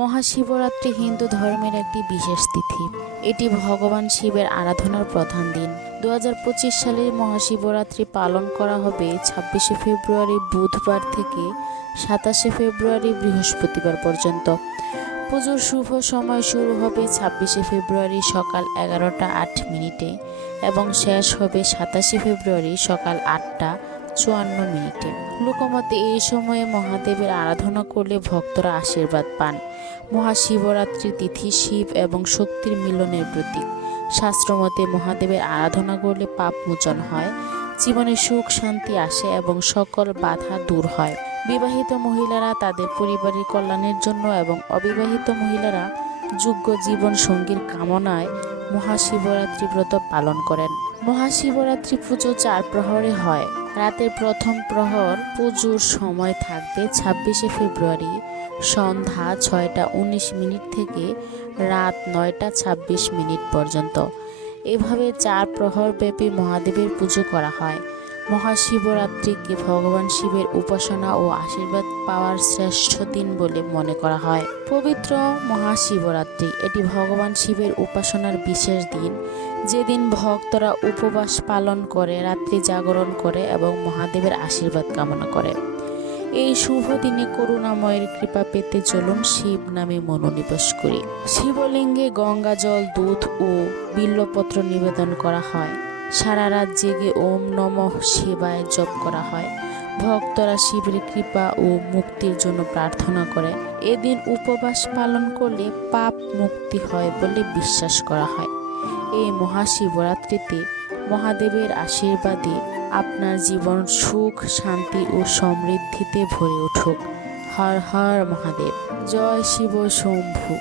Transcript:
মহাশিবরাত্রি হিন্দু ধর্মের একটি বিশেষ তিথি। এটি ভগবান শিবের আরাধনার প্রধান দিন। দু হাজার পঁচিশ সালের মহাশিবরাত্রি পালন করা হবে ছাব্বিশে ফেব্রুয়ারি বুধবার থেকে সাতাশে ফেব্রুয়ারি বৃহস্পতিবার পর্যন্ত। পুজোর শুভ সময় শুরু হবে ছাব্বিশে ফেব্রুয়ারি সকাল এগারোটা আট মিনিটে এবং শেষ হবে সাতাশে ফেব্রুয়ারি সকাল আটটা চুয়ান্ন মিনিটে। লোকমতে এই সময়ে মহাদেবের আরাধনা করলে ভক্তরা আশীর্বাদ পান। মহাশিবরাত্রি তিথি শিব এবং শক্তির মিলনের প্রতীক। শাস্ত্রমতে মহাদেবের আরাধনা করলে পাপ মোচন হয়, জীবনে সুখ, শান্তি আসে এবং সকল বাধা দূর হয়। বিবাহিত মহিলারা তাদের পরিবারের কল্যাণের জন্য এবং অবিবাহিত মহিলারা যোগ্য জীবন সঙ্গীর কামনায় মহাশিবরাত্রি ব্রত পালন করেন। মহাশিবরাত্রি পুজো চার প্রহরে হয়। রাতের প্রথম প্রহর পুজোর সময় থাকবে ছাব্বিশে ফেব্রুয়ারি। সন্ধ্যা ছয়টা উনিশ মিনিট থেকে রাত নয়টা ছাব্বিশ মিনিট পর্যন্ত। এভাবে চার প্রহর ব্যাপী মহাদেবের পুজো করা হয়। মহাশিবরাত্রিকে ভগবান শিবের উপাসনা ও আশীর্বাদ পাওয়ার শ্রেষ্ঠ দিন বলে মনে করা হয়। পবিত্র মহাশিবরাত্রি এটি ভগবান শিবের উপাসনার বিশেষ দিন। যেদিন ভক্তরা উপবাস পালন করে, রাত্রি জাগরণ করে এবং মহাদেবের আশীর্বাদ কামনা করে। এই শুভ দিনে করুণাময়ের কৃপা পেতে চলুন শিব নামে মনোনিবেশ করি। শিবলিঙ্গে গঙ্গা জল, দুধ ও বিল্লপত্র নিবেদন করা হয়। সারা রাত জেগে ওম নমঃ শিবায় জপ করা হয়। ভক্তরা শিবের কৃপা ও মুক্তির জন্য প্রার্থনা করে। এদিন উপবাস পালন করলে পাপ মুক্তি হয় বলে বিশ্বাস করা হয়। এই মহাশিবরাত্রিতে মহাদেবের আশীর্বাদে আপনার জীবন সুখ, শান্তি ও সমৃদ্ধিতে ভরে উঠুক। হর হর মহাদেব। জয় শিব শম্ভু।